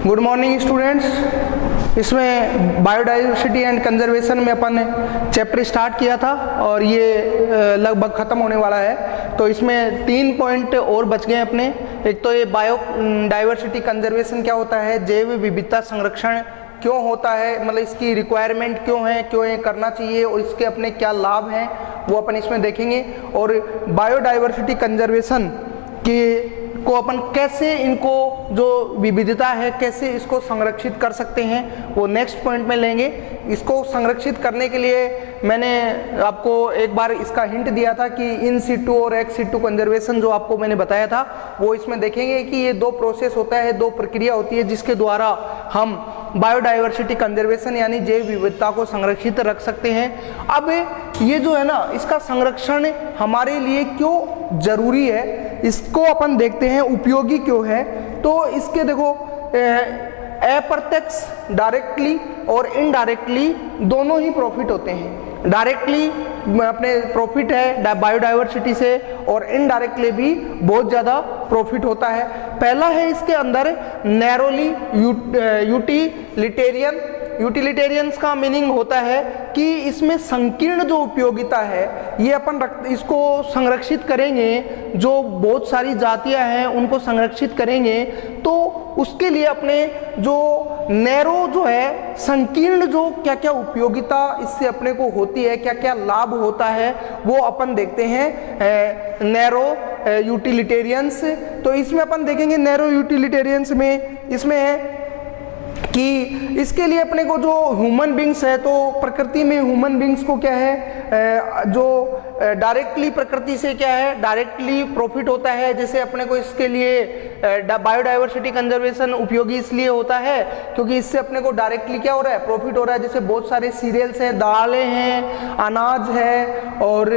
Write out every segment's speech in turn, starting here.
Good morning students. इसमें biodiversity and conservation में अपन ने चैप्टर स्टार्ट किया था और ये लगभग ख़त्म होने वाला है। तो इसमें 3 पॉइंट और बच गए अपने। एक तो ये बायोडाइवर्सिटी कंजर्वेशन क्या होता है, जैव विविधता संरक्षण क्यों होता है, मतलब इसकी रिक्वायरमेंट क्यों है, क्यों ये करना चाहिए और इसके अपने क्या लाभ हैं वो अपन इसमें देखेंगे। और बायोडाइवर्सिटी कंजर्वेशन की को अपन कैसे इनको जो विविधता है कैसे इसको संरक्षित कर सकते हैं वो नेक्स्ट पॉइंट में लेंगे। इसको संरक्षित करने के लिए मैंने आपको एक बार इसका हिंट दिया था कि इन सिटू और एक्स सिटू कंजर्वेशन जो आपको मैंने बताया था वो इसमें देखेंगे कि ये 2 प्रोसेस होता है, 2 प्रक्रिया होती है जिसके द्वारा हम बायोडाइवर्सिटी कंजर्वेशन यानी जैव विविधता को संरक्षित रख सकते हैं। अब ये जो है ना, इसका संरक्षण हमारे लिए क्यों जरूरी है इसको अपन देखते हैं, उपयोगी क्यों है। तो इसके देखो अप्रत्यक्ष डायरेक्टली और इनडायरेक्टली दोनों ही प्रॉफिट होते हैं। डायरेक्टली अपने प्रॉफिट है बायोडाइवर्सिटी से और इनडायरेक्टली भी बहुत ज़्यादा प्रॉफिट होता है। पहला है इसके अंदर नैरोली यूटिलिटेरियंस का मीनिंग होता है कि इसमें संकीर्ण जो उपयोगिता है ये अपन इसको संरक्षित करेंगे, जो बहुत सारी जातियां हैं उनको संरक्षित करेंगे तो उसके लिए अपने जो नैरो जो है संकीर्ण जो क्या क्या उपयोगिता इससे अपने को होती है, क्या क्या लाभ होता है वो अपन देखते हैं नैरो यूटिलिटेरियंस। तो इसमें अपन देखेंगे नैरो यूटिलिटेरियंस में इसमें है कि इसके लिए अपने को जो ह्यूमन बींग्स है, तो प्रकृति में ह्यूमन बींग्स को क्या है जो डायरेक्टली प्रकृति से क्या है डायरेक्टली प्रॉफिट होता है। जैसे अपने को इसके लिए बायोडाइवर्सिटी कंजर्वेशन उपयोगी इसलिए होता है क्योंकि इससे अपने को डायरेक्टली क्या हो रहा है, प्रॉफिट हो रहा है। जैसे बहुत सारे सीरियल्स हैं, दालें हैं, अनाज है और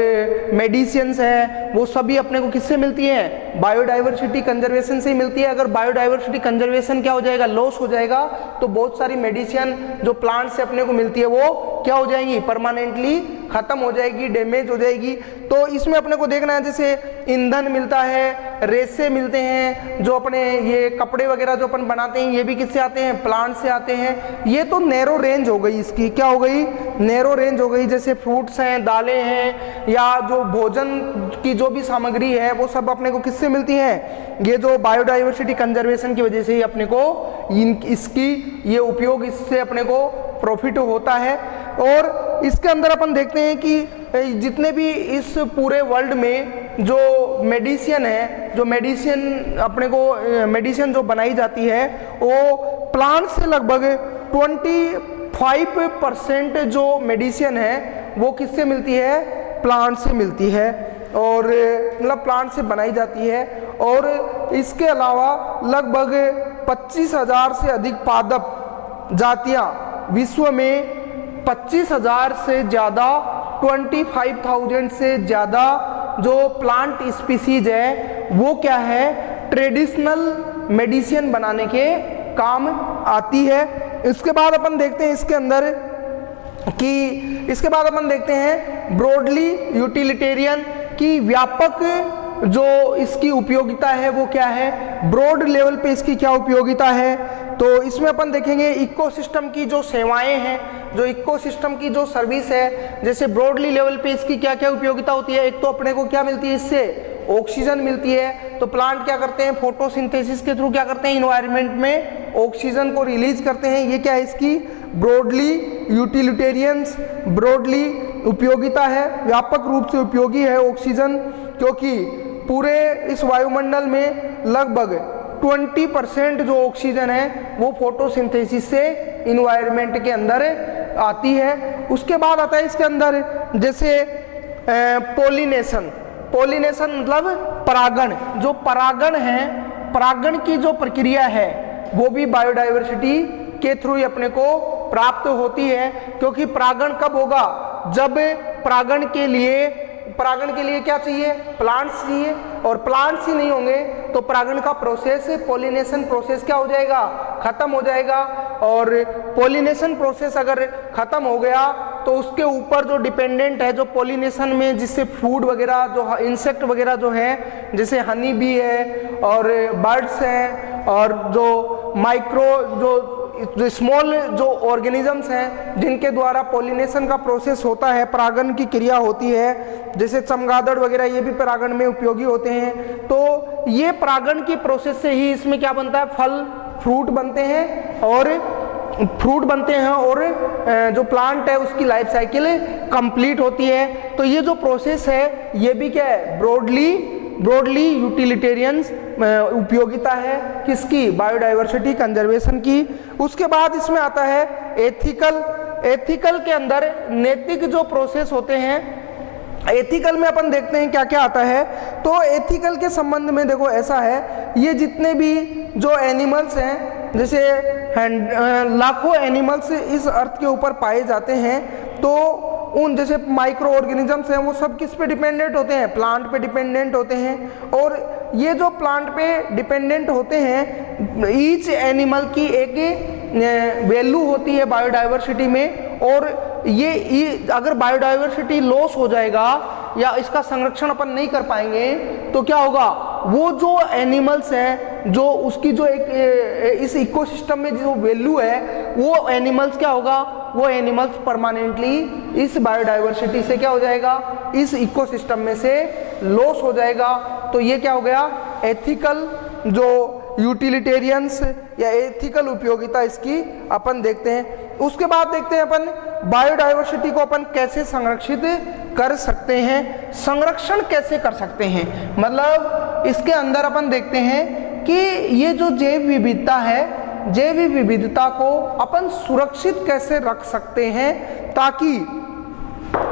मेडिसिन्स है, वो सभी अपने को किससे मिलती है, बायोडाइवर्सिटी कंजर्वेशन से ही मिलती है। अगर बायोडाइवर्सिटी कंजर्वेशन क्या हो जाएगा, लॉस हो जाएगा तो बहुत सारी मेडिसिन जो प्लांट से अपने को मिलती है वो क्या हो जाएंगी, परमानेंटली खत्म हो जाएगी, डैमेज हो जाएगी। तो इसमें अपने को देखना है जैसे ईंधन मिलता है, रेसे मिलते हैं, जो अपने ये कपड़े वगैरह जो अपन बनाते हैं ये भी किससे आते हैं, प्लांट से आते हैं। ये तो नैरो रेंज हो गई, इसकी क्या हो गई, नैरो रेंज हो गई। जैसे फ्रूट्स हैं, दालें हैं या जो भोजन की जो भी सामग्री है वो सब अपने को किससे मिलती है, ये जो बायोडाइवर्सिटी कंजर्वेशन की वजह से ही अपने को इसकी ये उपयोग, इससे अपने को प्रॉफिट होता है। और इसके अंदर अपन देखते हैं कि जितने भी इस पूरे वर्ल्ड में जो मेडिसिन है, जो मेडिसिन अपने को मेडिसिन जो बनाई जाती है वो प्लांट से लगभग 25% जो मेडिसिन है वो किससे मिलती है, प्लांट से मिलती है और मतलब प्लांट से बनाई जाती है। और इसके अलावा लगभग 25,000 से अधिक पादप जातियां विश्व में 25,000 से ज़्यादा 25,000 से ज़्यादा जो प्लांट स्पीसीज है वो क्या है, ट्रेडिशनल मेडिसिन बनाने के काम आती है। इसके बाद अपन देखते हैं इसके अंदर कि इसके बाद अपन देखते हैं ब्रॉडली यूटिलिटेरियन की व्यापक जो इसकी उपयोगिता है वो क्या है, ब्रॉड लेवल पे इसकी क्या उपयोगिता है। तो इसमें अपन देखेंगे इकोसिस्टम की जो सेवाएं हैं, जो इकोसिस्टम की जो सर्विस है, जैसे ब्रॉडली लेवल पे इसकी क्या क्या उपयोगिता होती है। एक तो अपने को क्या मिलती है, इससे ऑक्सीजन मिलती है। तो प्लांट क्या करते हैं, फोटोसिंथेसिस के थ्रू क्या करते हैं, इन्वायरमेंट में ऑक्सीजन को रिलीज करते हैं। ये क्या है, इसकी ब्रॉडली यूटिलिटेरियंस ब्रॉडली उपयोगिता है, व्यापक रूप से उपयोगी है ऑक्सीजन, क्योंकि पूरे इस वायुमंडल में लगभग 20% जो ऑक्सीजन है वो फोटोसिंथेसिस से इन्वायरमेंट के अंदर आती है। उसके बाद आता है इसके अंदर जैसे पोलिनेशन। पोलिनेशन मतलब परागण, जो परागण है, परागण की जो प्रक्रिया है वो भी बायोडाइवर्सिटी के थ्रू ही अपने को प्राप्त होती है। क्योंकि परागण कब होगा, जब परागण के लिए क्या चाहिए, प्लांट्स चाहिए, और प्लांट्स ही नहीं होंगे तो परागण का प्रोसेस, पोलिनेशन प्रोसेस क्या हो जाएगा, खत्म हो जाएगा। और पोलिनेशन प्रोसेस अगर खत्म हो गया तो उसके ऊपर जो डिपेंडेंट है, जो पोलिनेशन में जिससे फूड वगैरह जो इंसेक्ट वगैरह जो है, जैसे हनी बी है और बर्ड्स हैं और जो माइक्रो जो स्मॉल जो ऑर्गेनिजम्स हैं जिनके द्वारा पॉलिनेशन का प्रोसेस होता है, परागण की क्रिया होती है, जैसे चमगादड़ वगैरह, ये भी परागण में उपयोगी होते हैं। तो ये परागण की प्रोसेस से ही इसमें क्या बनता है, फल फ्रूट बनते हैं और जो प्लांट है उसकी लाइफ साइकिल कंप्लीट होती है। तो ये जो प्रोसेस है ये भी क्या है, ब्रॉडली यूटिलिटेरियन उपयोगिता है किसकी, बायोडाइवर्सिटी कंजर्वेशन की। उसके बाद इसमें आता है एथिकल के अंदर नैतिक जो प्रोसेस होते हैं, एथिकल में अपन देखते हैं क्या क्या आता है। तो एथिकल के संबंध में देखो ऐसा है, ये जितने भी जो एनिमल्स हैं, जैसे लाखों एनिमल्स इस अर्थ के ऊपर पाए जाते हैं, तो उन जैसे माइक्रो ऑर्गेनिजम्स हैं वो सब किस पे डिपेंडेंट होते हैं, प्लांट पे डिपेंडेंट होते हैं। और ये जो प्लांट पे डिपेंडेंट होते हैं, ईच एनिमल की एक वैल्यू होती है बायोडाइवर्सिटी में। और ये अगर बायोडाइवर्सिटी लॉस हो जाएगा या इसका संरक्षण अपन नहीं कर पाएंगे तो क्या होगा, वो जो एनिमल्स हैं, जो उसकी जो एक इस इकोसिस्टम में जो वैल्यू है, वो एनिमल्स क्या होगा, वो एनिमल्स परमानेंटली इस बायोडाइवर्सिटी से क्या हो जाएगा, इस इकोसिस्टम में से लॉस हो जाएगा। तो ये क्या हो गया, एथिकल जो यूटिलिटेरियंस या एथिकल उपयोगिता इसकी अपन देखते हैं। उसके बाद देखते हैं अपन बायोडाइवर्सिटी को अपन कैसे संरक्षित कर सकते हैं, संरक्षण कैसे कर सकते हैं। मतलब इसके अंदर अपन देखते हैं कि ये जो जैव विविधता है, जैव विविधता को अपन सुरक्षित कैसे रख सकते हैं ताकि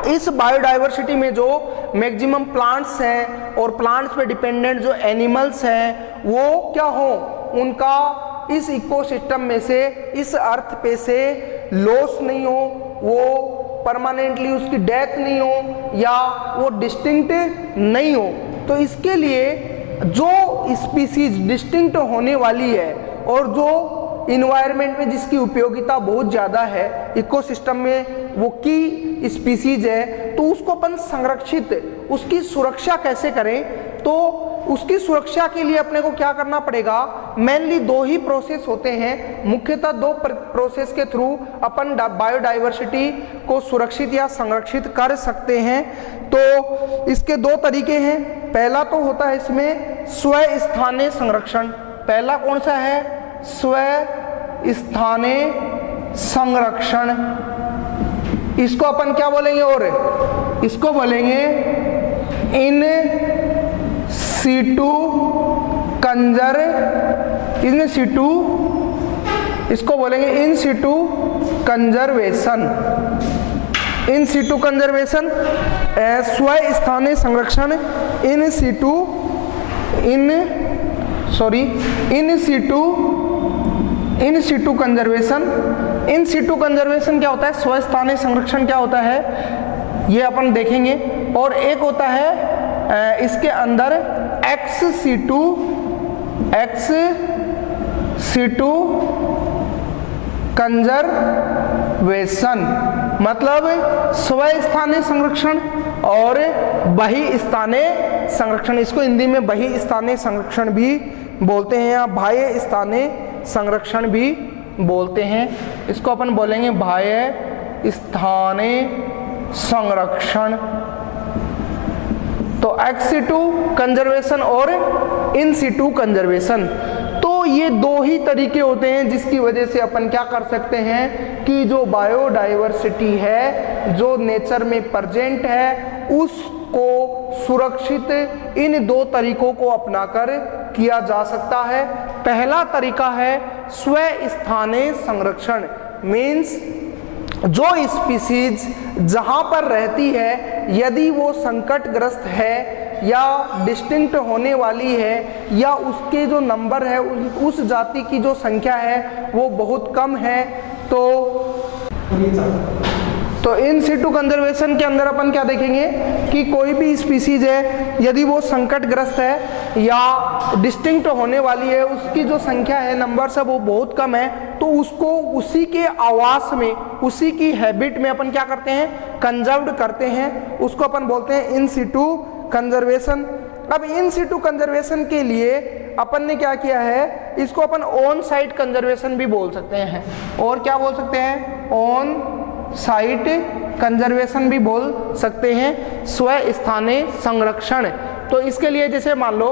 इस बायोडाइवर्सिटी में जो मैक्सिमम प्लांट्स हैं और प्लांट्स पे डिपेंडेंट जो एनिमल्स हैं वो क्या हो, उनका इस इकोसिस्टम में से, इस अर्थ पे से लॉस नहीं हो, वो परमानेंटली उसकी डेथ नहीं हो या वो डिस्टिंक्ट नहीं हो। तो इसके लिए जो स्पीसीज डिस्टिंक्ट होने वाली है और जो इन्वायरमेंट में जिसकी उपयोगिता बहुत ज़्यादा है, इकोसिस्टम में वो की स्पीसीज है, तो उसको अपन संरक्षित, उसकी सुरक्षा कैसे करें। तो उसकी सुरक्षा के लिए अपने को क्या करना पड़ेगा, मेनली दो ही प्रोसेस होते हैं, मुख्यतः दो प्रोसेस के थ्रू अपन बायोडाइवर्सिटी को सुरक्षित या संरक्षित कर सकते हैं। तो इसके दो तरीके हैं। पहला तो होता है इसमें स्वस्थानीय संरक्षण। पहला कौन सा है, स्वस्थानीय संरक्षण। इसको अपन क्या बोलेंगे, और इसको बोलेंगे इन सीटू इसको बोलेंगे in situ conservation. In situ conservation, स्वस्थानीय संरक्षण, in situ conservation. In situ conservation क्या होता है, स्वस्थानीय संरक्षण क्या होता है ये अपन देखेंगे। और एक होता है इसके अंदर एक्स सीटू कंजर्वेशन, मतलब स्वस्थानीय संरक्षण और बहिस्थानीय संरक्षण। इसको हिंदी में बहिस्थानीय संरक्षण भी बोलते हैं या बाह्य स्थानीय संरक्षण भी बोलते हैं। इसको अपन बोलेंगे बाह्य स्थानीय संरक्षण। तो एक्स सीटू कंजर्वेशन और इन सीटू कंजर्वेशन, तो ये दो ही तरीके होते हैं जिसकी वजह से अपन क्या कर सकते हैं कि जो बायोडाइवर्सिटी है, जो नेचर में प्रेजेंट है, उसको सुरक्षित इन दो तरीकों को अपनाकर किया जा सकता है। पहला तरीका है स्वस्थानीय संरक्षण, मीन्स जो स्पीसीज जहां पर रहती है, यदि वो संकटग्रस्त है या डिस्टिंक्ट होने वाली है या उसके जो नंबर है, उस जाति की जो संख्या है वो बहुत कम है, तो इन सीटू कंजर्वेशन के अंदर अपन क्या देखेंगे कि कोई भी स्पीसीज है, यदि वो संकटग्रस्त है या डिस्टिंक्ट होने वाली है, उसकी जो संख्या है, नंबर सब वो बहुत कम है, तो उसको उसी के आवास में, उसी की हैबिट में अपन क्या करते हैं, कंजर्व्ड करते हैं। उसको अपन बोलते हैं इन सीटू कंजर्वेशन। अब इन सीटू कंजर्वेशन के लिए अपन ने क्या किया है, इसको अपन ऑन साइट कंजर्वेशन भी बोल सकते हैं, और क्या बोल सकते हैं, ऑन साइट कंजर्वेशन भी बोल सकते हैं, स्व स्थानीय संरक्षण। तो इसके लिए जैसे मान लो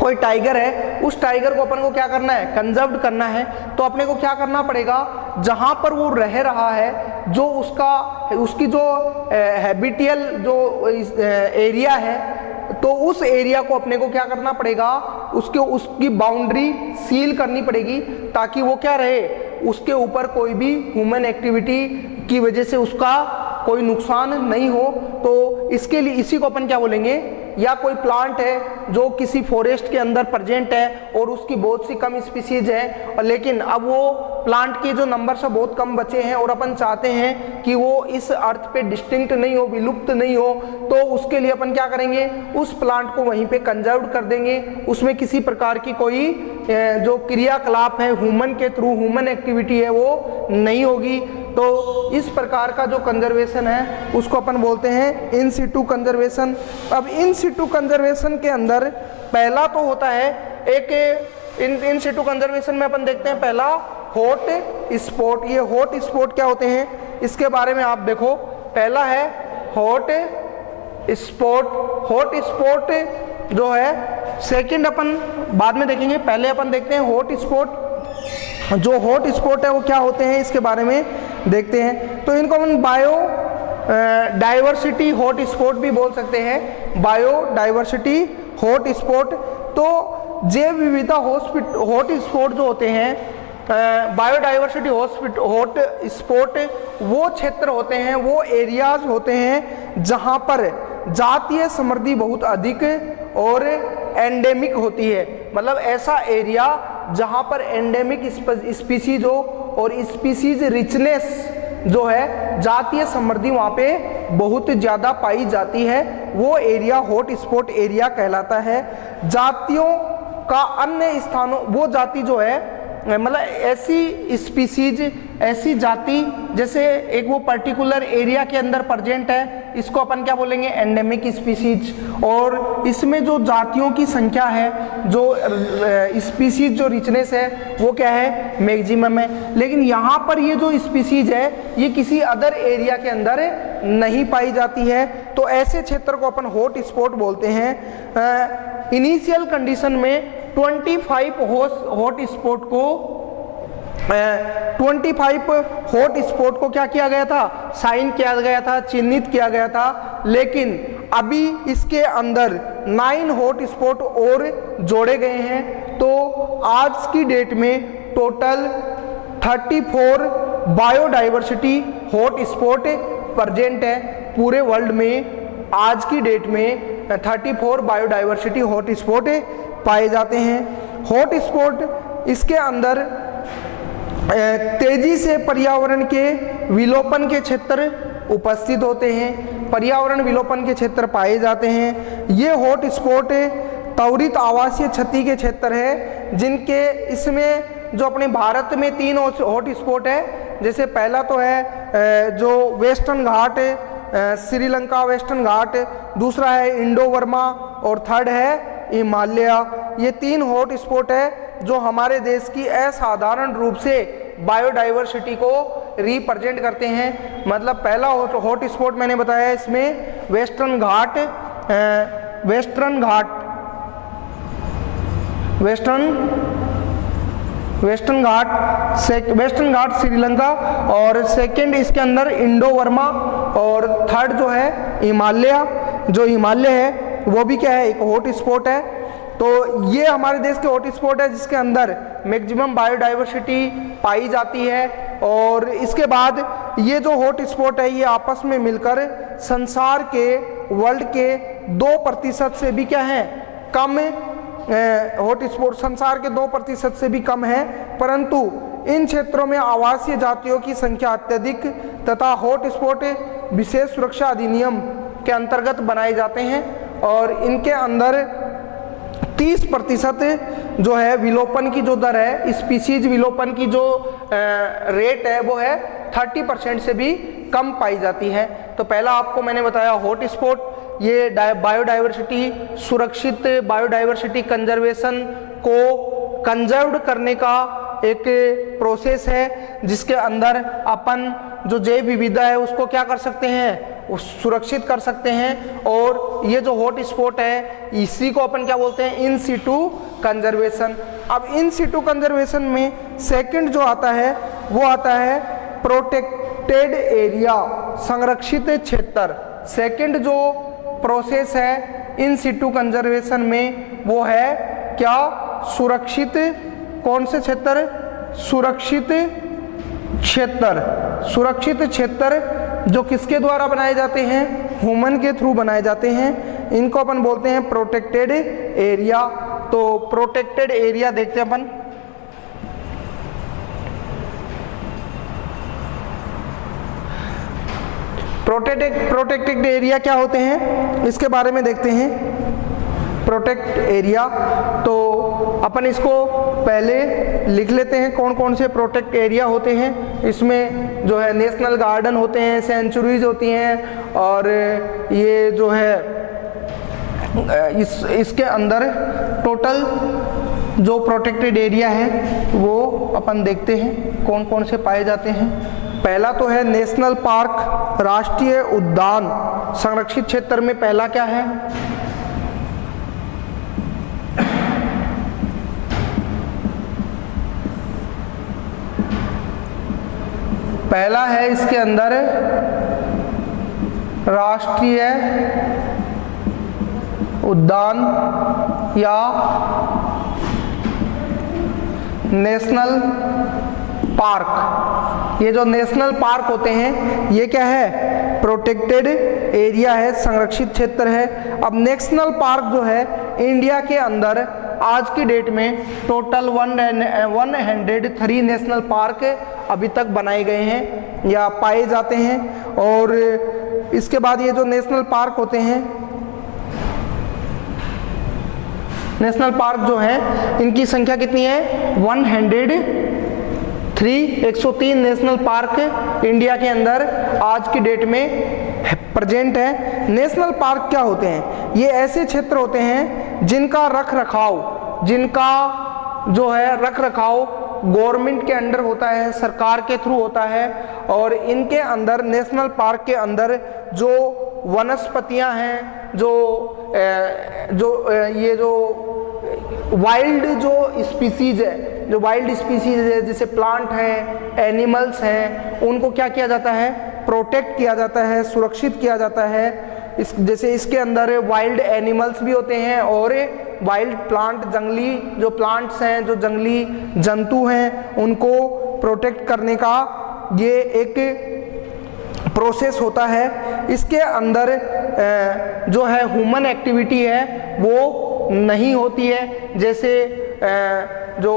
कोई टाइगर है, उस टाइगर को अपन को क्या करना है, कंजर्व करना है, तो अपने को क्या करना पड़ेगा, जहां पर वो रह रहा है, जो उसकी जो हैबिटियल जो एरिया है, तो उस एरिया को अपने को क्या करना पड़ेगा, उसकी बाउंड्री सील करनी पड़ेगी, ताकि वो क्या रहे, उसके ऊपर कोई भी ह्यूमन एक्टिविटी की वजह से उसका कोई नुकसान नहीं हो। तो इसके लिए इसी को अपन क्या बोलेंगे, या कोई प्लांट है जो किसी फॉरेस्ट के अंदर प्रेजेंट है और उसकी बहुत सी कम स्पीसीज है, और लेकिन अब वो प्लांट के जो नंबर से बहुत कम बचे हैं और अपन चाहते हैं कि वो इस अर्थ पे डिस्टिंक्ट नहीं हो, विलुप्त नहीं हो, तो उसके लिए अपन क्या करेंगे, उस प्लांट को वहीं पे कंजर्व कर देंगे, उसमें किसी प्रकार की कोई जो क्रियाकलाप है ह्यूमन के थ्रू, ह्यूमन एक्टिविटी है, वो नहीं होगी। तो इस प्रकार का जो कंजर्वेशन है उसको अपन बोलते हैं इन सिटू कंजर्वेशन। अब इन सिटू कंजर्वेशन के अंदर पहला तो होता है एक इन सिटू कंजर्वेशन में अपन देखते हैं पहला हॉट स्पॉट। ये हॉट स्पॉट क्या होते हैं, इसके बारे में आप देखो। पहला है हॉट स्पॉट। हॉट स्पॉट जो है सेकंड अपन बाद में देखेंगे, पहले अपन देखते हैं हॉट स्पॉट। जो हॉट स्पॉट है वो क्या होते हैं, इसके बारे में देखते हैं। तो इनको अपन बायो डाइवर्सिटी हॉट स्पॉट भी बोल सकते हैं, बायो डाइवर्सिटी हॉट स्पॉट। तो जैव विविधता हॉट स्पॉट जो होते हैं, बायोडाइवर्सिटी हॉट स्पॉट वो क्षेत्र होते हैं, वो एरियाज होते हैं जहां पर जातीय समृद्धि बहुत अधिक और एंडेमिक होती है। मतलब ऐसा एरिया जहां पर एंडेमिक स्पीसीज हो और स्पीसीज रिचनेस जो है, जातीय समृद्धि वहां पे बहुत ज्यादा पाई जाती है, वो एरिया हॉट स्पॉट एरिया कहलाता है। जातियों का अन्य स्थानों, वो जाति जो है मतलब ऐसी स्पीसीज, ऐसी जाति जैसे एक वो पर्टिकुलर एरिया के अंदर प्रेजेंट है, इसको अपन क्या बोलेंगे, एंडेमिक स्पीसीज। और इसमें जो जातियों की संख्या है, जो स्पीसीज जो रिचनेस है, वो क्या है, मैक्सिमम है। लेकिन यहाँ पर ये जो स्पीसीज है ये किसी अदर एरिया के अंदर नहीं पाई जाती है, तो ऐसे क्षेत्र को अपन हॉट स्पॉट बोलते हैं। इनिशियल कंडीशन में 25 हॉट स्पॉट को 25 हॉट स्पॉट को क्या किया गया था, साइन किया गया था, चिन्हित किया गया था। लेकिन अभी इसके अंदर 9 हॉट स्पॉट और जोड़े गए हैं। तो आज की डेट में total 34 biodiversity hot spot present है पूरे वर्ल्ड में। आज की डेट में 34 बायोडाइवर्सिटी हॉट स्पॉट पाए जाते हैं। हॉट स्पॉट इसके अंदर तेजी से पर्यावरण के विलोपन के क्षेत्र उपस्थित होते हैं, पर्यावरण विलोपन के क्षेत्र पाए जाते हैं। ये हॉट स्पॉट त्वरित आवासीय क्षति के क्षेत्र है, जिनके इसमें जो अपने भारत में 3 हॉट स्पॉट है। जैसे पहला तो है जो वेस्टर्न घाट, श्रीलंका वेस्टर्न घाट, दूसरा है इंडो वर्मा और थर्ड है हिमालय। ये 3 हॉट स्पॉट है जो हमारे देश की असाधारण रूप से बायोडाइवर्सिटी को रिप्रेजेंट करते हैं। मतलब पहला हॉट स्पॉट मैंने बताया, इसमें वेस्टर्न घाट श्रीलंका, और सेकंड इसके अंदर इंडो वर्मा, और थर्ड जो है हिमालय। जो हिमालय है वो भी क्या है, एक हॉट स्पॉट है। तो ये हमारे देश के हॉट स्पॉट है जिसके अंदर मैक्सिमम बायोडाइवर्सिटी पाई जाती है। और इसके बाद ये जो हॉट स्पॉट है ये आपस में मिलकर संसार के, वर्ल्ड के 2% से भी क्या है, कम हॉट स्पॉट संसार के 2% से भी कम है। परंतु इन क्षेत्रों में आवासीय जातियों की संख्या अत्यधिक तथा हॉट स्पॉट विशेष सुरक्षा अधिनियम के अंतर्गत बनाए जाते हैं, और इनके अंदर 30% जो है विलोपन की जो दर है, स्पीसीज विलोपन की जो रेट है वो है 30% से भी कम पाई जाती है। तो पहला आपको मैंने बताया हॉट स्पॉट, ये बायोडाइवर्सिटी, सुरक्षित बायोडाइवर्सिटी कंजर्वेशन को कंजर्व्ड करने का एक प्रोसेस है, जिसके अंदर अपन जो जैव विविधता है उसको क्या कर सकते हैं, सुरक्षित कर सकते हैं। और ये जो हॉट स्पॉट है इसी को अपन क्या बोलते हैं, इन सिटू कंजर्वेशन। अब इन सिटू कंजर्वेशन में सेकंड जो आता है वो आता है प्रोटेक्टेड एरिया, संरक्षित क्षेत्र। सेकंड जो प्रोसेस है इन सिटू कंजर्वेशन में वो है क्या, सुरक्षित, कौन से क्षेत्र, सुरक्षित क्षेत्र। सुरक्षित क्षेत्र जो किसके द्वारा बनाए जाते हैं, ह्यूमन के थ्रू बनाए जाते हैं, इनको अपन बोलते हैं प्रोटेक्टेड एरिया। तो प्रोटेक्टेड एरिया देखते हैं अपन। प्रोटेक्टेड एरिया क्या होते हैं इसके बारे में देखते हैं। प्रोटेक्ट एरिया तो अपन इसको पहले लिख लेते हैं कौन कौन से प्रोटेक्ट एरिया होते हैं। इसमें जो है नेशनल गार्डन होते हैं, सेंचुरीज होती हैं, और ये जो है इसके अंदर टोटल जो प्रोटेक्टेड एरिया है वो अपन देखते हैं कौन कौन से पाए जाते हैं। पहला तो है नेशनल पार्क, राष्ट्रीय उद्यान। संरक्षित क्षेत्र में पहला क्या है, पहला है इसके अंदर राष्ट्रीय उद्यान या नेशनल पार्क। ये जो नेशनल पार्क होते हैं ये क्या है, प्रोटेक्टेड एरिया है, संरक्षित क्षेत्र है। अब नेशनल पार्क जो है इंडिया के अंदर आज की डेट में टोटल 103 नेशनल पार्क अभी तक बनाए गए हैं या पाए जाते हैं। और इसके बाद ये जो नेशनल पार्क होते हैं, नेशनल पार्क जो है इनकी संख्या कितनी है, 103 नेशनल पार्क इंडिया के अंदर आज की डेट में प्रेजेंट है। नेशनल पार्क क्या होते हैं, ये ऐसे क्षेत्र होते हैं जिनका रख रखाव गवर्नमेंट के अंडर होता है, सरकार के थ्रू होता है। और इनके अंदर, नेशनल पार्क के अंदर जो वनस्पतियां हैं, ये जो वाइल्ड जो स्पीसीज है, जैसे प्लांट हैं, एनिमल्स हैं, उनको क्या किया जाता है, प्रोटेक्ट किया जाता है, सुरक्षित किया जाता है। जैसे इसके अंदर वाइल्ड एनिमल्स भी होते हैं और वाइल्ड प्लांट, जंगली जो प्लांट्स हैं, जो जंगली जंतु हैं, उनको प्रोटेक्ट करने का ये एक प्रोसेस होता है। इसके अंदर जो है ह्यूमन एक्टिविटी है वो नहीं होती है। जैसे जो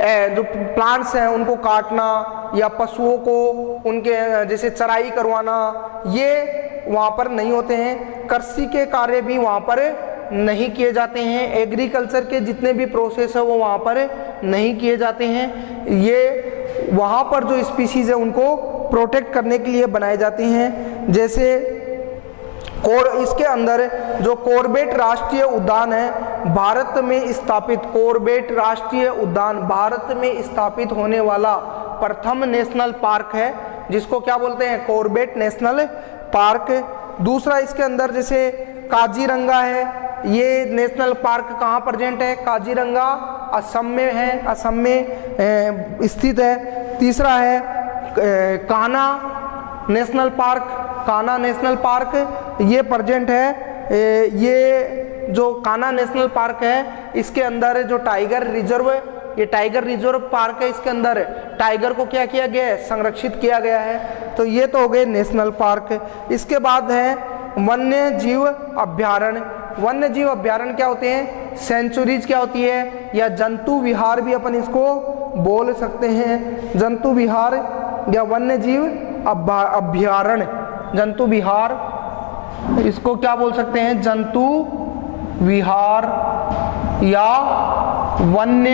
प्लांट्स हैं उनको काटना या पशुओं को उनके जैसे चराई करवाना, ये वहाँ पर नहीं होते हैं। कृषि के कार्य भी वहाँ पर नहीं किए जाते हैं। एग्रीकल्चर के जितने भी प्रोसेस है वो वहाँ पर नहीं किए जाते हैं। ये वहाँ पर जो स्पीशीज है उनको प्रोटेक्ट करने के लिए बनाए जाते हैं। जैसे इसके अंदर जो कॉर्बेट राष्ट्रीय उद्यान है, भारत में स्थापित कॉर्बेट राष्ट्रीय उद्यान भारत में स्थापित होने वाला प्रथम नेशनल पार्क है, जिसको क्या बोलते हैं, कॉर्बेट नेशनल पार्क। दूसरा इसके अंदर जैसे काजीरंगा है, ये नेशनल पार्क कहाँ प्रेजेंट है, काजीरंगा असम में है, असम में स्थित है। तीसरा है कान्हा नेशनल पार्क, ये प्रेजेंट है। ये जो कान्हा नेशनल पार्क है इसके अंदर जो टाइगर रिजर्व, ये टाइगर रिजर्व पार्क है, इसके अंदर टाइगर को क्या किया गया है, संरक्षित किया गया है। तो ये तो हो गए नेशनल पार्क। इसके बाद है वन्य जीव अभ्यारण्य। वन्य जीव अभ्यारण्य क्या होते हैं, सेंचुरीज क्या होती है, या जंतु विहार भी अपन इसको बोल सकते हैं। जंतु विहार या वन्य जीव अभ्यारण्य, जंतु विहार, इसको क्या बोल सकते हैं, जंतु विहार या वन्य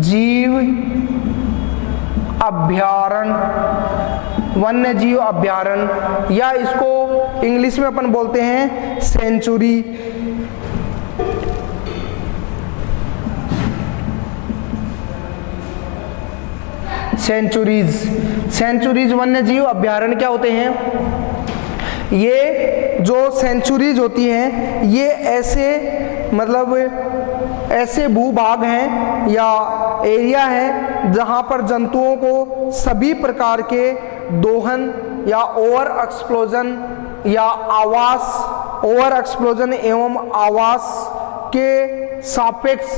जीव अभ्यारण्य। वन्य जीव अभयारण्य, या इसको इंग्लिश में अपन बोलते हैं सेंचुरी। सेंचुरीज वन्य जीव अभयारण्य क्या होते हैं? ये जो सेंचुरीज होती हैं ये ऐसे भूभाग हैं या एरिया है जहां पर जंतुओं को सभी प्रकार के दोहन या ओवर एक्सप्लोजन एवं आवास के सापेक्ष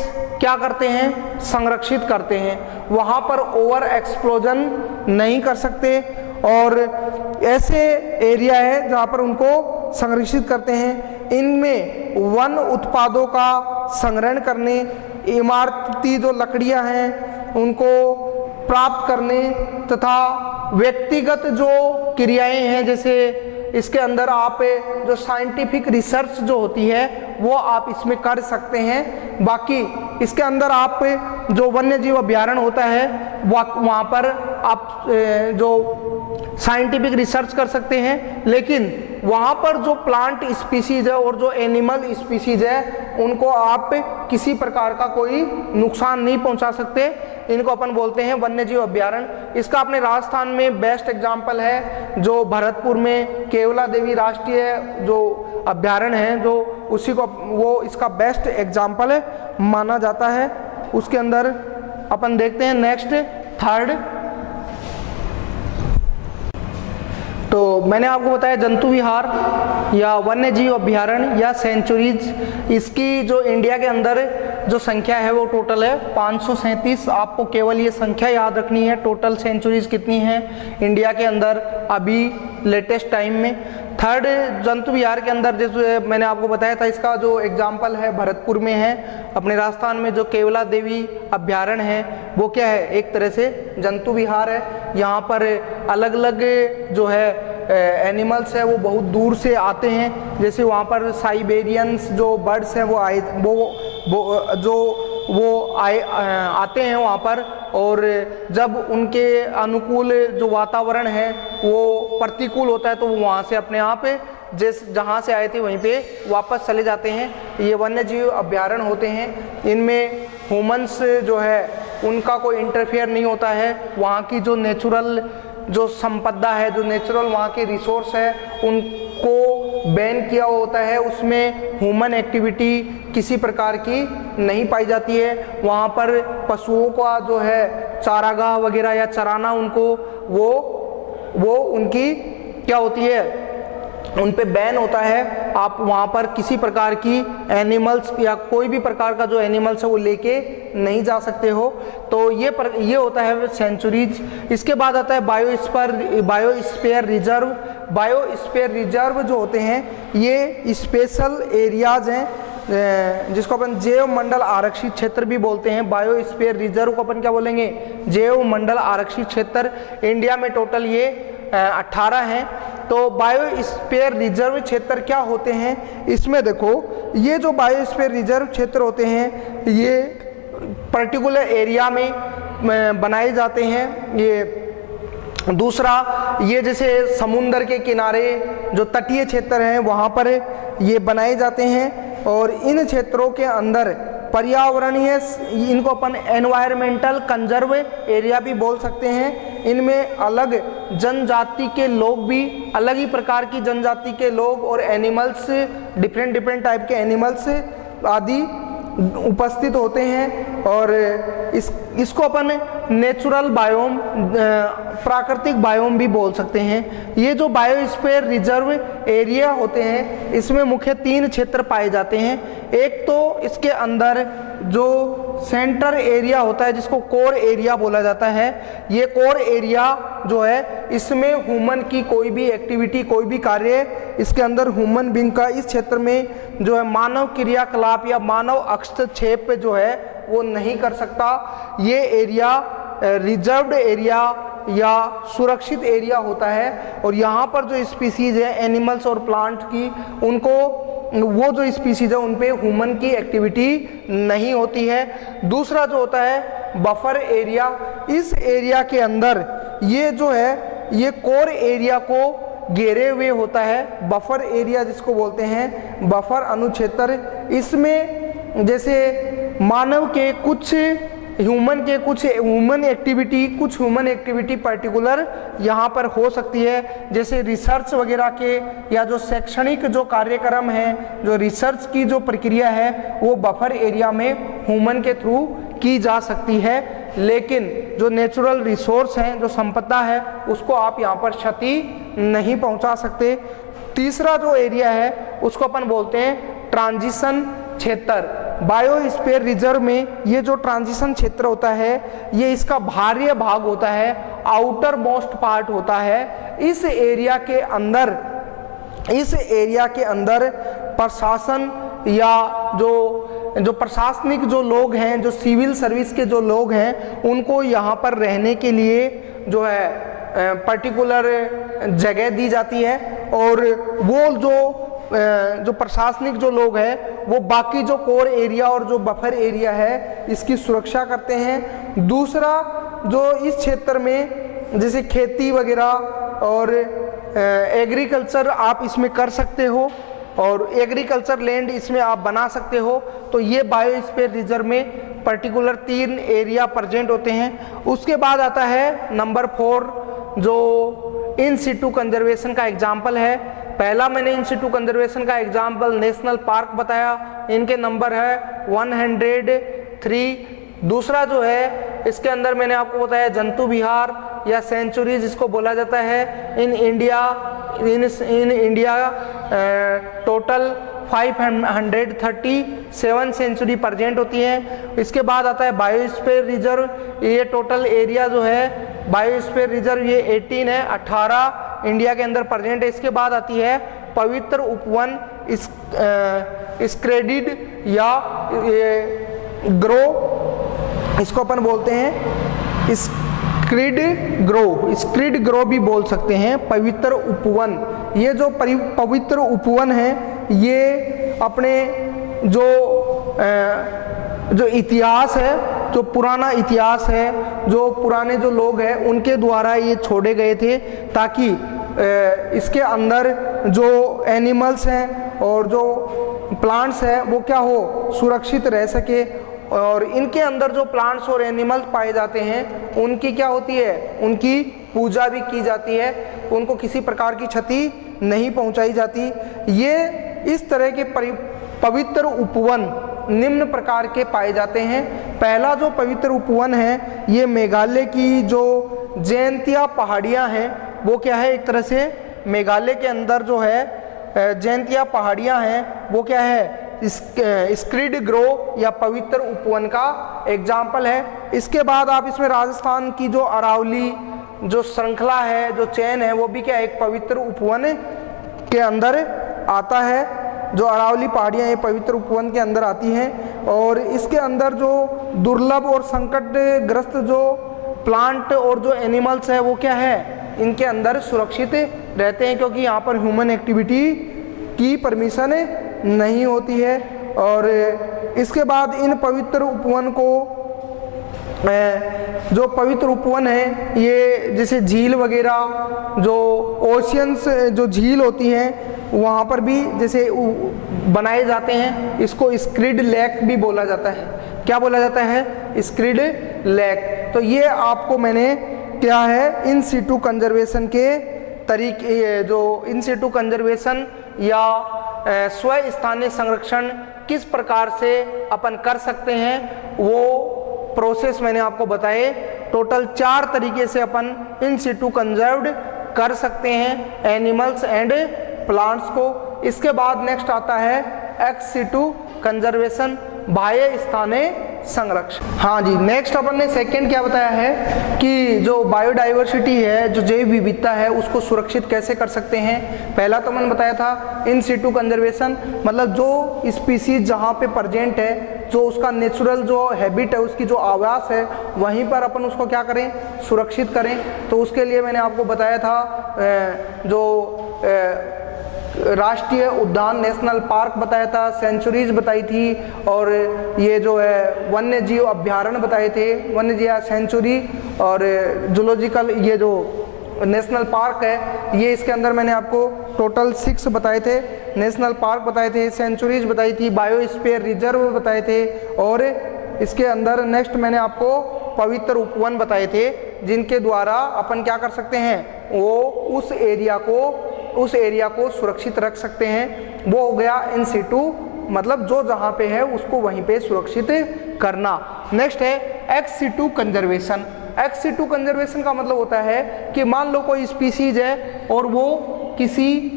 क्या करते हैं? संरक्षित करते हैं। वहां पर ओवर एक्सप्लोजन नहीं कर सकते और ऐसे एरिया है जहां पर उनको संरक्षित करते हैं। इनमें वन उत्पादों का संग्रहण करने, इमारती जो लकड़ियां हैं उनको प्राप्त करने तथा व्यक्तिगत जो क्रियाएं हैं, जैसे इसके अंदर आप जो साइंटिफिक रिसर्च जो होती है वो आप इसमें कर सकते हैं। बाकी इसके अंदर आप जो वन्य जीव अभयारण्य होता है वहाँ पर आप जो साइंटिफिक रिसर्च कर सकते हैं, लेकिन वहाँ पर जो प्लांट स्पीसीज है और जो एनिमल स्पीसीज है उनको आप किसी प्रकार का कोई नुकसान नहीं पहुंचा सकते। इनको अपन बोलते हैं वन्य जीव अभयारण्य। इसका अपने राजस्थान में बेस्ट एग्जाम्पल है जो भरतपुर में केवला देवी राष्ट्रीय जो अभयारण्य है, जो उसी को वो इसका बेस्ट एग्जाम्पल माना जाता है। उसके अंदर अपन देखते हैं नेक्स्ट थर्ड। तो मैंने आपको बताया जंतु विहार या वन्य जीव अभयारण्य या सेंचुरीज, इसकी जो इंडिया के अंदर जो संख्या है वो टोटल है 537। आपको केवल ये संख्या याद रखनी है, टोटल सेंचुरीज कितनी हैं इंडिया के अंदर अभी लेटेस्ट टाइम में। थर्ड जंतु विहार के अंदर जैसे मैंने आपको बताया था, इसका जो एग्जाम्पल है भरतपुर में है अपने राजस्थान में। जो केवला देवी अभयारण्य है वो क्या है? एक तरह से जंतु विहार है। यहाँ पर अलग अलग जो है एनिमल्स है वो बहुत दूर से आते हैं। जैसे वहाँ पर साइबेरियंस जो बर्ड्स हैं वो आते हैं वहाँ पर, और जब उनके अनुकूल जो वातावरण है वो प्रतिकूल होता है तो वो वहाँ से अपने आप जहाँ से आए थे वहीं पे वापस चले जाते हैं। ये वन्य जीव अभयारण्य होते हैं। इनमें ह्यूमंस जो है उनका कोई इंटरफेयर नहीं होता है। वहाँ की जो नेचुरल जो संपदा है, जो नेचुरल वहाँ के रिसोर्स है उनको बैन किया होता है। उसमें ह्यूमन एक्टिविटी किसी प्रकार की नहीं पाई जाती है। वहाँ पर पशुओं का जो है चारागाह वगैरह या चराना उनको वो उनकी क्या होती है, उन पे बैन होता है। आप वहाँ पर किसी प्रकार की एनिमल्स या कोई भी प्रकार का जो एनिमल्स है वो लेके नहीं जा सकते हो। तो ये होता है सेंचुरीज। इसके बाद आता है बायोस्फीयर रिजर्व। बायोस्फीयर रिजर्व जो होते हैं ये स्पेशल एरियाज हैं जिसको अपन जैव मंडल आरक्षित क्षेत्र भी बोलते हैं। बायोस्फीयर रिजर्व को अपन क्या बोलेंगे? जैव मंडल आरक्षित क्षेत्र। इंडिया में टोटल ये 18 हैं। तो बायोस्फीयर रिजर्व क्षेत्र क्या होते हैं? इसमें देखो, ये जो बायोस्फीयर रिजर्व क्षेत्र होते हैं ये पर्टिकुलर एरिया में बनाए जाते हैं। ये दूसरा, ये जैसे समुंदर के किनारे जो तटीय क्षेत्र हैं वहाँ पर ये बनाए जाते हैं, और इन क्षेत्रों के अंदर पर्यावरणीय, इनको अपन एनवायरमेंटल कंजर्व एरिया भी बोल सकते हैं। इनमें अलग जनजाति के लोग भी, अलग ही प्रकार की जनजाति के लोग और एनिमल्स, डिफरेंट टाइप के एनिमल्स आदि उपस्थित होते हैं। और इसको अपन नेचुरल बायोम, प्राकृतिक बायोम भी बोल सकते हैं। ये जो बायोस्फीयर रिजर्व एरिया होते हैं इसमें मुख्य 3 क्षेत्र पाए जाते हैं। एक तो इसके अंदर जो सेंटर एरिया होता है जिसको कोर एरिया बोला जाता है। ये कोर एरिया जो है इसमें ह्यूमन की कोई भी एक्टिविटी, कोई भी कार्य इसके अंदर ह्यूमन बीइंग का इस क्षेत्र में जो है मानव क्रियाकलाप या मानव हस्तक्षेप जो है वो नहीं कर सकता। ये एरिया रिजर्व्ड एरिया या सुरक्षित एरिया होता है। और यहाँ पर जो स्पीसीज है एनिमल्स और प्लांट की, उनको वो जो स्पीसीज है उन पे ह्यूमन की एक्टिविटी नहीं होती है। दूसरा जो होता है बफर एरिया। इस एरिया के अंदर ये जो है ये कोर एरिया को घेरे हुए होता है, बफर एरिया जिसको बोलते हैं, बफर अनुक्षेत्र। इसमें जैसे मानव के कुछ ह्यूमन एक्टिविटी पर्टिकुलर यहाँ पर हो सकती है, जैसे रिसर्च वगैरह के या जो शैक्षणिक जो कार्यक्रम है, जो रिसर्च की जो प्रक्रिया है वो बफर एरिया में ह्यूमन के थ्रू की जा सकती है। लेकिन जो नेचुरल रिसोर्स हैं, जो संपदा है, उसको आप यहाँ पर क्षति नहीं पहुँचा सकते। तीसरा जो एरिया है उसको अपन बोलते हैं ट्रांजिशन क्षेत्र। बायोस्फीयर रिजर्व में ये जो ट्रांजिशन क्षेत्र होता है, ये इसका बाहरी भाग होता है, आउटर मोस्ट पार्ट होता है। इस एरिया के अंदर प्रशासन या जो प्रशासनिक जो लोग हैं, जो सिविल सर्विस के जो लोग हैं, उनको यहाँ पर रहने के लिए जो है पर्टिकुलर जगह दी जाती है, और वो जो प्रशासनिक जो लोग हैं वो बाकी जो कोर एरिया और जो बफर एरिया है इसकी सुरक्षा करते हैं। दूसरा, जो इस क्षेत्र में जैसे खेती वगैरह और एग्रीकल्चर आप इसमें कर सकते हो, और एग्रीकल्चर लैंड इसमें आप बना सकते हो। तो ये बायोस्फीयर रिजर्व में पर्टिकुलर 3 एरिया प्रेजेंट होते हैं। उसके बाद आता है नंबर 4, जो इन सिटू कंजर्वेशन का एग्जाम्पल है। पहला मैंने इन सिटू कंजर्वेशन का एग्जाम्पल नेशनल पार्क बताया, इनके नंबर है 103। दूसरा जो है इसके अंदर मैंने आपको बताया जंतु विहार या सेंचुरी जिसको बोला जाता है। In India total 537 sanctuary present होती हैं। इसके बाद आता है बायोस्फीयर रिजर्व, ये टोटल एरिया जो है बायोस्फीयर रिजर्व ये 18 है, 18 इंडिया के अंदर प्रेजेंट है। इसके बाद आती है पवित्र उपवन, स्क्रेडिड या ग्रो, इसको अपन बोलते हैं स्क्रिड ग्रो भी बोल सकते हैं, पवित्र उपवन। ये जो पवित्र उपवन है ये अपने जो इतिहास है, जो पुराना इतिहास है, जो पुराने जो लोग हैं उनके द्वारा ये छोड़े गए थे, ताकि इसके अंदर जो एनिमल्स हैं और जो प्लांट्स हैं वो क्या हो, सुरक्षित रह सके। और इनके अंदर जो प्लांट्स और एनिमल्स पाए जाते हैं उनकी क्या होती है, उनकी पूजा भी की जाती है, उनको किसी प्रकार की क्षति नहीं पहुंचाई जाती। ये इस तरह के पवित्र उपवन निम्न प्रकार के पाए जाते हैं। पहला जो पवित्र उपवन है ये मेघालय की जो जयंतिया पहाड़ियाँ हैं वो क्या है, एक तरह से मेघालय के अंदर जो है जयंतिया पहाड़ियाँ हैं वो क्या है, स्क्रिड ग्रो या पवित्र उपवन का एग्जाम्पल है। इसके बाद आप इसमें राजस्थान की जो अरावली जो श्रृंखला है, जो चैन है, वो भी क्या एक पवित्र उपवन के अंदर आता है। जो अरावली पहाड़ियाँ ये पवित्र उपवन के अंदर आती हैं, और इसके अंदर जो दुर्लभ और संकटग्रस्त जो प्लांट और जो एनिमल्स है वो क्या है, इनके अंदर सुरक्षित रहते हैं, क्योंकि यहाँ पर ह्यूमन एक्टिविटी की परमिशन नहीं होती है। और इसके बाद इन पवित्र उपवन को जो पवित्र उपवन है ये जैसे झील वगैरह, जो ओशियंस जो झील होती हैं वहाँ पर भी जैसे बनाए जाते हैं। इसको स्क्रिड लेक भी बोला जाता है। क्या बोला जाता है, स्क्रिड लेक। तो ये आपको मैंने क्या है इन सिटू कंजर्वेशन के तरीके, जो इन सिटू कंजर्वेशन या स्व स्थानीय संरक्षण किस प्रकार से अपन कर सकते हैं वो प्रोसेस मैंने आपको बताए। टोटल 4 तरीके से अपन इन सिटू कंजर्व्ड कर सकते हैं एनिमल्स एंड प्लांट्स को। इसके बाद नेक्स्ट आता है एक्स सिटू कंजर्वेशन, बाह्य स्थानीय संरक्षण। हाँ जी, नेक्स्ट अपन ने सेकंड क्या बताया है कि जो बायोडाइवर्सिटी है, जो जैव विविधता है, उसको सुरक्षित कैसे कर सकते हैं। पहला तो मैंने बताया था इन सिटू कंजर्वेशन, मतलब जो स्पीसीज जहाँ पे प्रेजेंट है, जो उसका नेचुरल जो हैबिट है, उसकी जो आवास है, वहीं पर अपन उसको क्या करें, सुरक्षित करें। तो उसके लिए मैंने आपको बताया था जो राष्ट्रीय उद्यान नेशनल पार्क बताया था, सेंचुरीज बताई थी, और ये जो है वन्य जीव अभ्यारण्य बताए थे, वन्य जीव सेंचुरी, और जूलॉजिकल ये जो नेशनल पार्क है, ये इसके अंदर मैंने आपको टोटल 6 बताए थे, नेशनल पार्क बताए थे, सेंचुरीज बताई थी, बायोस्फीयर रिजर्व बताए थे, और इसके अंदर नेक्स्ट मैंने आपको पवित्र उपवन बताए थे, जिनके द्वारा अपन क्या कर सकते हैं, वो उस एरिया को सुरक्षित रख सकते हैं। वो हो गया इन सिटू, मतलब जो जहाँ पे है उसको वहीं पे सुरक्षित करना। नेक्स्ट है ex situ conservation. Ex situ conservation का मतलब होता है कि मान लो कोई स्पीसीज है और वो किसी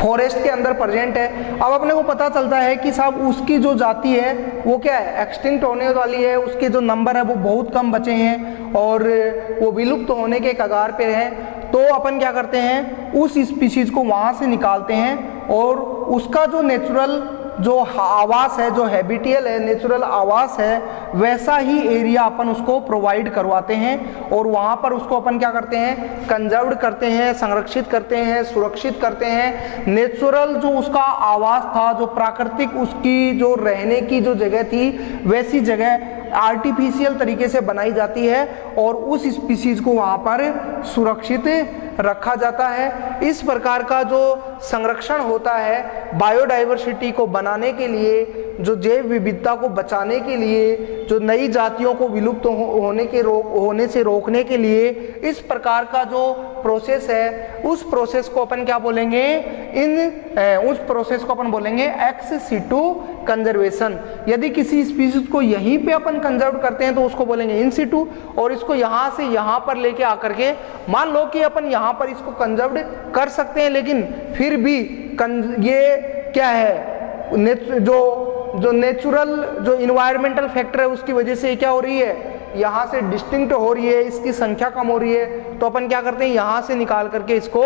फॉरेस्ट के अंदर प्रेजेंट है, अब अपने को पता चलता है कि साहब उसकी जो जाति है वो क्या है, एक्सटिंक्ट होने वाली है, उसके जो नंबर है वो बहुत कम बचे हैं और वो विलुप्त होने के कगार पे हैं, तो अपन क्या करते हैं, उस स्पीशीज को वहाँ से निकालते हैं और उसका जो नेचुरल जो आवास है, जो हैबिटियल है, नेचुरल आवास है, वैसा ही एरिया अपन उसको प्रोवाइड करवाते हैं और वहाँ पर उसको अपन क्या करते हैं, कंजर्व करते हैं, संरक्षित करते हैं, सुरक्षित करते हैं। नेचुरल जो उसका आवास था, जो प्राकृतिक उसकी जो रहने की जो जगह थी, वैसी जगह आर्टिफिशियल तरीके से बनाई जाती है और उस स्पीशीज को वहाँ पर सुरक्षित रखा जाता है। इस प्रकार का जो संरक्षण होता है बायोडाइवर्सिटी को बनाने के लिए, जो जैव विविधता को बचाने के लिए, जो नई जातियों को विलुप्त होने से रोकने के लिए, इस प्रकार का जो प्रोसेस है, उस प्रोसेस को अपन क्या बोलेंगे, उस प्रोसेस को अपन बोलेंगे एक्स सिटू कंजर्वेशन। यदि किसी स्पीशीज को यहीं पे अपन कंजर्व करते हैं तो उसको बोलेंगे इन सिटू, और इसको यहाँ से यहाँ पर लेके आकर के, मान लो कि अपन यहाँ पर इसको कंजर्व कर सकते हैं, लेकिन फिर भी ये क्या है, जो नेचुरल जो इन्वायरमेंटल फैक्टर है उसकी वजह से क्या हो रही है, यहाँ से डिस्टिंक्ट हो रही है, इसकी संख्या कम हो रही है, तो अपन क्या करते हैं, यहाँ से निकाल करके इसको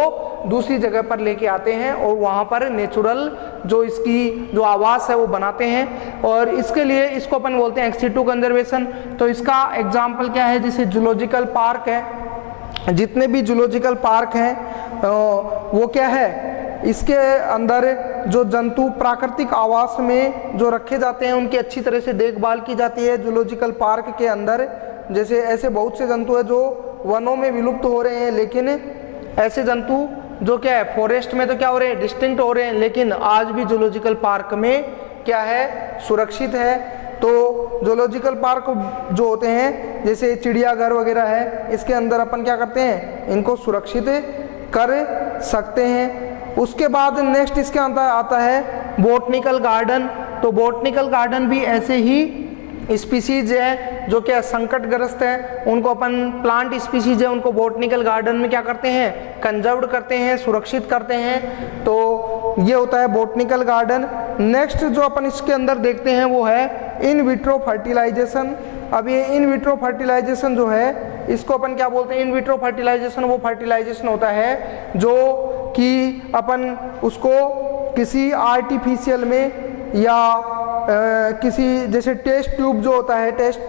दूसरी जगह पर लेके आते हैं और वहाँ पर नेचुरल जो इसकी जो आवास है वो बनाते हैं, और इसके लिए इसको अपन बोलते हैं एक्स सिटू कंजर्वेशन। तो इसका एग्जाम्पल क्या है, जैसे जूलॉजिकल पार्क है, जितने भी जूलॉजिकल पार्क हैं वो क्या है, इसके अंदर जो जंतु प्राकृतिक आवास में जो रखे जाते हैं उनकी अच्छी तरह से देखभाल की जाती है। जूलॉजिकल पार्क के अंदर जैसे ऐसे बहुत से जंतु हैं जो वनों में विलुप्त हो रहे हैं, लेकिन ऐसे जंतु जो क्या है फॉरेस्ट में तो क्या हो रहे हैं, डिस्टिंक्ट हो रहे हैं, लेकिन आज भी जूलॉजिकल पार्क में क्या है, सुरक्षित है। तो जूलॉजिकल पार्क जो होते हैं जैसे चिड़ियाघर वगैरह है, इसके अंदर अपन क्या करते हैं, इनको सुरक्षित कर सकते हैं। उसके बाद नेक्स्ट इसके अंदर आता है बोटनिकल गार्डन। तो बोटनिकल गार्डन भी ऐसे ही स्पीसीज है जो क्या संकटग्रस्त है, उनको अपन प्लांट स्पीसीज है उनको बोटनिकल गार्डन में क्या करते हैं, कंजर्व करते हैं, सुरक्षित करते हैं। तो ये होता है बोटनिकल गार्डन। नेक्स्ट जो अपन इसके अंदर देखते हैं वो है इन विट्रो फर्टिलाइजेशन। अब ये इन विट्रो फर्टिलाइजेशन जो है इसको अपन क्या बोलते हैं, इन विट्रो फर्टिलाइजेशन वो फर्टिलाइजेशन होता है जो कि अपन उसको किसी आर्टिफिशियल में या किसी जैसे टेस्ट ट्यूब जो होता है, टेस्ट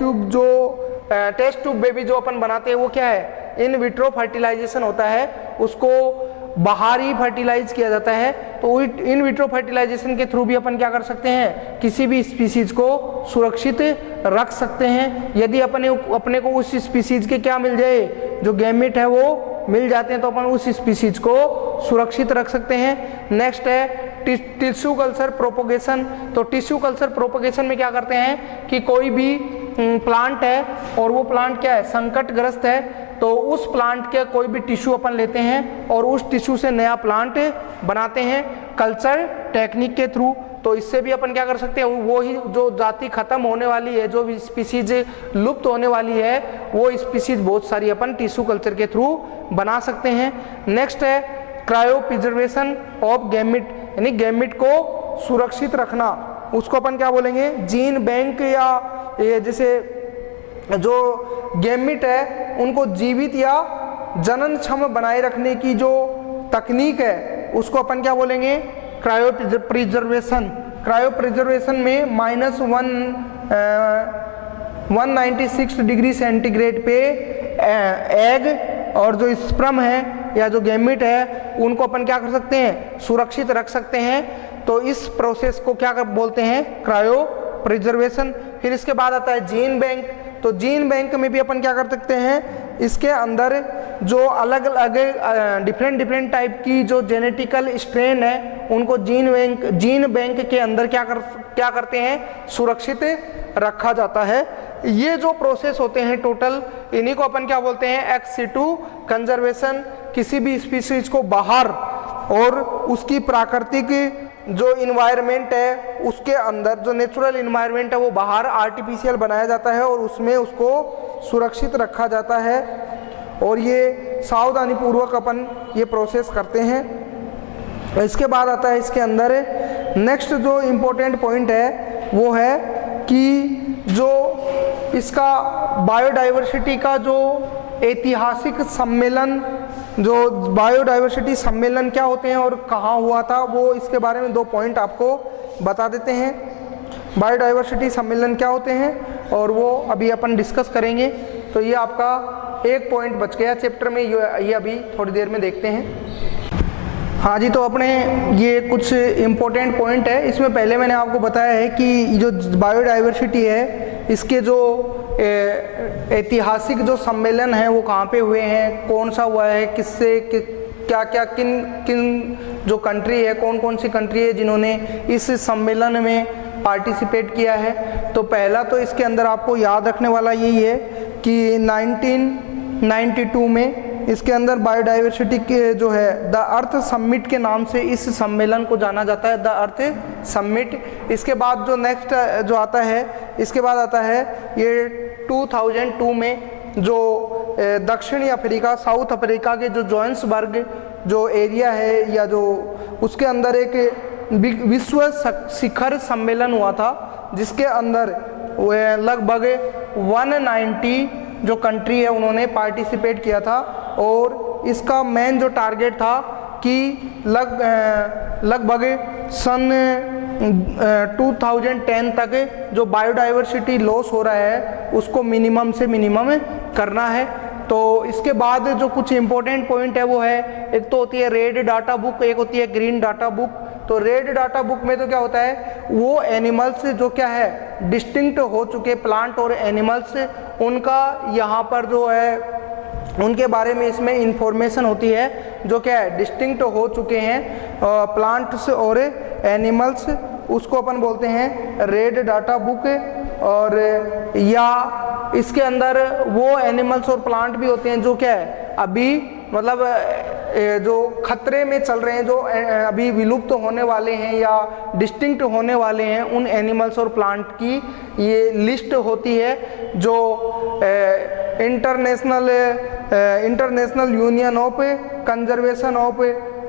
ट्यूब बेबी जो अपन बनाते हैं वो क्या है, इन विट्रो फर्टिलाइजेशन होता है, उसको बाहरी फर्टिलाइज किया जाता है। तो इन विट्रो फर्टिलाइजेशन के थ्रू भी अपन क्या कर सकते हैं, किसी भी स्पीसीज को सुरक्षित रख सकते हैं। यदि अपने को उस स्पीसीज के क्या मिल जाए, जो गैमेट है वो मिल जाते हैं, तो अपन उस स्पीसीज को सुरक्षित रख सकते हैं। नेक्स्ट है टिश्यू कल्चर प्रोपोगेशन। तो टिश्यू कल्चर प्रोपोगेशन में क्या करते हैं कि कोई भी प्लांट है और वो प्लांट क्या है, संकटग्रस्त है, तो उस प्लांट के कोई भी टिश्यू अपन लेते हैं और उस टिश्यू से नया प्लांट बनाते हैं कल्चर टेक्निक के थ्रू। तो इससे भी अपन क्या कर सकते हैं, वो ही जो जाति खत्म होने वाली है, जो भी स्पीसीज लुप्त होने वाली है, वो स्पीसीज बहुत सारी अपन टिश्यू कल्चर के थ्रू बना सकते हैं। नेक्स्ट है क्रायो प्रिजर्वेशन ऑफ गैमेट, यानी गैमेट को सुरक्षित रखना, उसको अपन क्या बोलेंगे, जीन बैंक, या ये जैसे जो गैमेट है उनको जीवित या जनन क्षम बनाए रखने की जो तकनीक है उसको अपन क्या बोलेंगे, क्रायो प्रिजर्वेशन। क्रायो प्रिजर्वेशन में -196 डिग्री सेंटीग्रेड पे एग और जो स्पर्म है या जो गैमेट है उनको अपन क्या कर सकते हैं, सुरक्षित रख सकते हैं। तो इस प्रोसेस को क्या बोलते हैं, क्रायो प्रिजर्वेशन। फिर इसके बाद आता है जीन बैंक। तो जीन बैंक में भी अपन क्या कर सकते हैं, इसके अंदर जो अलग अलग डिफरेंट टाइप की जो जेनेटिकल स्ट्रेन है उनको जीन बैंक के अंदर क्या करते हैं, सुरक्षित रखा जाता है। ये जो प्रोसेस होते हैं टोटल, इन्हीं को अपन क्या बोलते हैं, एक्स सिटू कंजर्वेशन। किसी भी स्पीसीज को बाहर और उसकी प्राकृतिक जो इन्वायरमेंट है उसके अंदर, जो नेचुरल इन्वायरमेंट है वो बाहर आर्टिफिशियल बनाया जाता है और उसमें उसको सुरक्षित रखा जाता है। और ये सावधानी पूर्वक अपन ये प्रोसेस करते हैं। इसके बाद आता है इसके अंदर नेक्स्ट जो इम्पोर्टेंट पॉइंट है वो है कि जो इसका बायोडाइवर्सिटी का जो ऐतिहासिक सम्मेलन, जो बायोडाइवर्सिटी सम्मेलन क्या होते हैं और कहाँ हुआ था, वो इसके बारे में 2 पॉइंट आपको बता देते हैं। बायोडाइवर्सिटी सम्मेलन क्या होते हैं और वो अभी अपन डिस्कस करेंगे। तो ये आपका 1 पॉइंट बच गया चैप्टर में, ये अभी थोड़ी देर में देखते हैं। हाँ जी, तो अपने ये कुछ इम्पोर्टेंट पॉइंट है। इसमें पहले मैंने आपको बताया है कि जो बायोडाइवर्सिटी है इसके जो ऐतिहासिक जो सम्मेलन है वो कहाँ पे हुए हैं, कौन सा हुआ है, किससे क्या क्या किन जो कंट्री है, कौन कौन सी कंट्री है जिन्होंने इस सम्मेलन में पार्टिसिपेट किया है। तो पहला तो इसके अंदर आपको याद रखने वाला यही है कि 1992 में इसके अंदर बायोडाइवर्सिटी के जो है द अर्थ समिट के नाम से इस सम्मेलन को जाना जाता है, द अर्थ समिट। इसके बाद जो नेक्स्ट जो आता है, इसके बाद आता है ये 2002 में जो दक्षिणी अफ्रीका, साउथ अफ्रीका के जो जोहान्सबर्ग जो एरिया है या जो उसके अंदर एक विश्व शिखर सम्मेलन हुआ था, जिसके अंदर लगभग 190 जो कंट्री है उन्होंने पार्टिसिपेट किया था। और इसका मेन जो टारगेट था कि लगभग सन 2010 तक जो बायोडाइवर्सिटी लॉस हो रहा है उसको मिनिमम से मिनिमम करना है। तो इसके बाद जो कुछ इंपॉर्टेंट पॉइंट है वो है, एक तो होती है रेड डाटा बुक, एक होती है ग्रीन डाटा बुक। तो रेड डाटा बुक में तो क्या होता है, वो एनिमल्स जो क्या है डिस्टिंक्ट हो चुके प्लांट और एनिमल्स, उनका यहाँ पर जो है उनके बारे में इसमें इंफॉर्मेशन होती है जो क्या है डिस्टिंक्ट हो चुके हैं प्लांट्स और एनिमल्स, उसको अपन बोलते हैं रेड डाटा बुक। और या इसके अंदर वो एनिमल्स और प्लांट भी होते हैं जो क्या है अभी मतलब जो खतरे में चल रहे हैं, जो अभी विलुप्त होने वाले हैं या डिस्टिंक्ट होने वाले हैं, उन एनिमल्स और प्लांट की ये लिस्ट होती है जो international union of conservation of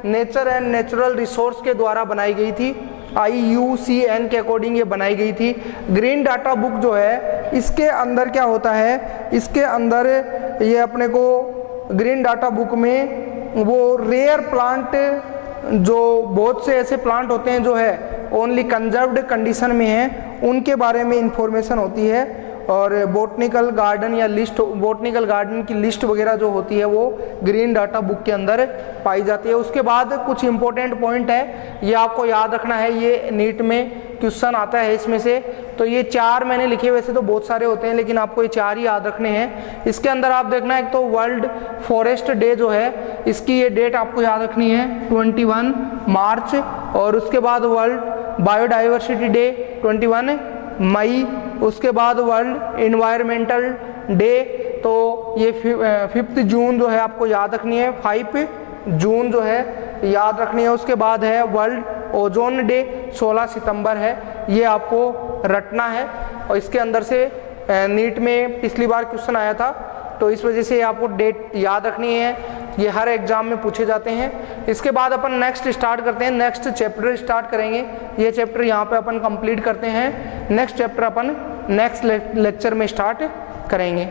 nature and natural resource के द्वारा बनाई गई थी, IUCN के अकॉर्डिंग ये बनाई गई थी। ग्रीन डाटा बुक जो है इसके अंदर क्या होता है, इसके अंदर ये अपने को ग्रीन डाटा बुक में वो रेयर प्लांट, जो बहुत से ऐसे प्लांट होते हैं जो है ओनली कंजर्व्ड कंडीशन में हैं, उनके बारे में इंफॉर्मेशन होती है। और बोटनिकल गार्डन या लिस्ट, बोटनिकल गार्डन की लिस्ट वगैरह जो होती है वो ग्रीन डाटा बुक के अंदर पाई जाती है। उसके बाद कुछ इंपॉर्टेंट पॉइंट है, ये आपको याद रखना है, ये नीट में क्वेश्चन आता है इसमें से। तो ये 4 मैंने लिखे, वैसे तो बहुत सारे होते हैं लेकिन आपको ये 4 ही याद रखने हैं। इसके अंदर आप देखना, एक तो वर्ल्ड फॉरेस्ट डे जो है इसकी ये डेट आपको याद रखनी है 21 मार्च, और उसके बाद वर्ल्ड बायोडाइवर्सिटी डे 21 मई, उसके बाद वर्ल्ड इन्वायरमेंटल डे तो ये 5 जून जो है आपको याद रखनी है, 5 जून जो है याद रखनी है। उसके बाद है वर्ल्ड ओजोन डे 16 सितंबर है, ये आपको रटना है। और इसके अंदर से नीट में पिछली बार क्वेश्चन आया था तो इस वजह से आपको डेट याद रखनी है, ये हर एग्जाम में पूछे जाते हैं। इसके बाद अपन नेक्स्ट स्टार्ट करते हैं, नेक्स्ट चैप्टर स्टार्ट करेंगे। ये चैप्टर यहाँ पे अपन कंप्लीट करते हैं, नेक्स्ट चैप्टर अपन नेक्स्ट लेक्चर में स्टार्ट करेंगे।